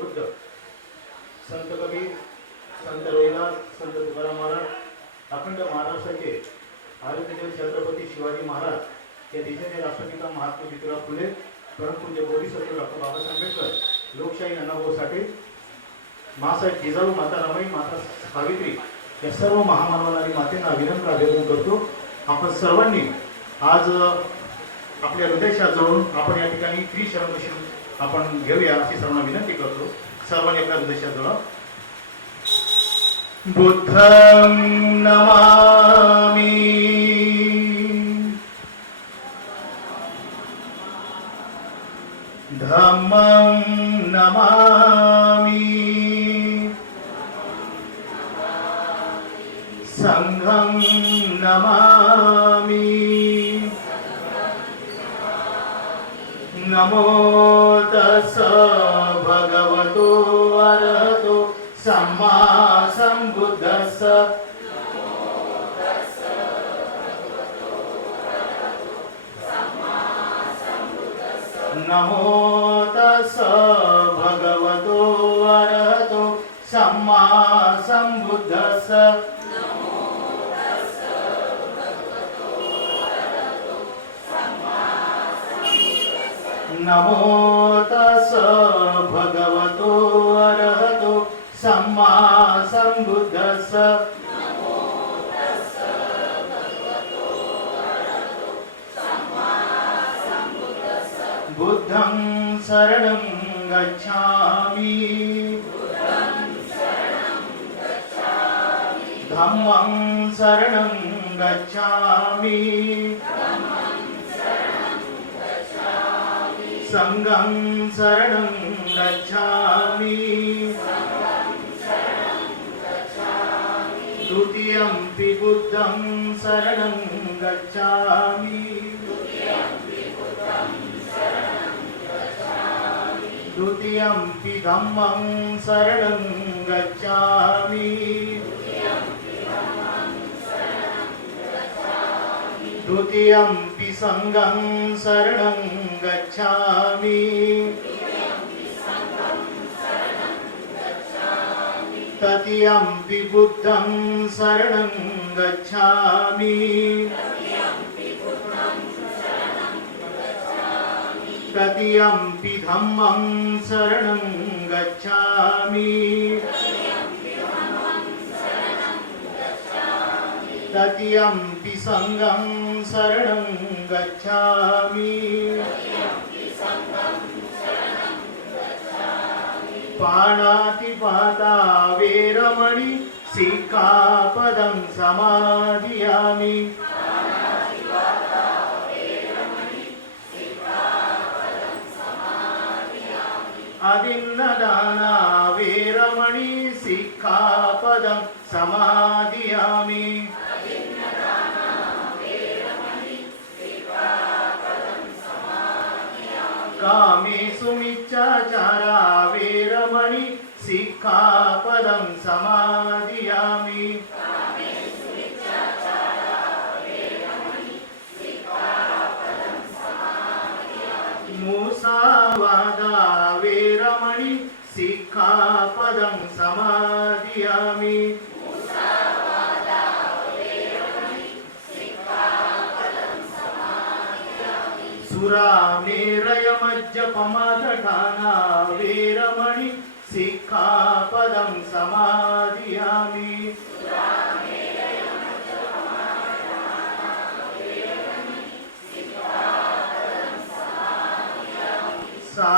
बुद्ध। संत कबीर संत रविदास संत तुकाराम महाराज अखंड महाराष्ट्राचे आरोग्यदेव छत्रपती शिवाजी महाराज या देशाचे राष्ट्रपिता महात्मा ज्योतिराव फुले परमपूज्य बोधिसत्व डॉक्टर बाबासाहेब आंबेडकर लोकशाही अण्णाभाऊ साठे मासाहेब जिजाऊ माता रमाई माता सावित्री या सर्व महामानवाला आणि मातेंना अभिनंदन अभिनंदन करतो. आपण सर्वांनी आज आपल्या हृदयाच्या जवळून आपण या ठिकाणी त्रिशरण बसून आपण घेऊया अशी सर्वांना विनंती करतो सर्वांनी आपल्या हृदयाच्या जवळ बुद्धं नमामि धम्मं नमामि सङ्घं नमामि नमो तस्स भगवतो अरहतो सम्मा सम्बुद्धस्स। नमो तस्स भगवतो अरहतो सम्मा सम्बुद्धस्स नमो तस्स भगवतो अरहतो सम्मा सम्बुद्धस्स। बुद्धं शरणं गच्छामि। धम्मं शरणं गच्छामि సంగం శరణం గచ్చామి. ద్వితీయం పి బుద్ధం శరణం గచ్చామి. ద్వితీయం పి ధమ్మం శరణం గచ్చామి. द्वितीयम्पि सङ्गं शरणं गच्छामि तृतीयम्पि बुद्धं शरणं गच्छामि तृतीयम्पि धम्मं शरणं गच्छामि तृतीयम्पि सङ्गं शरणं गच्छामि पाणातिपाता वेरमणि सिक्खापदं समाधियामि अदिन्नदाना वेरमणि सिक्खापदं समाधियामि కామేషు మిచ్చాచారా వీరమణి సిక్ఖాపదం సమాధియామి. మూసావాదా వీరమణి సిక్ఖాపదం సమాధియామి. సురామేరయ మధ్య పమదటానా వీరమణి సిక్ఖాపదం సమాధియామి. సా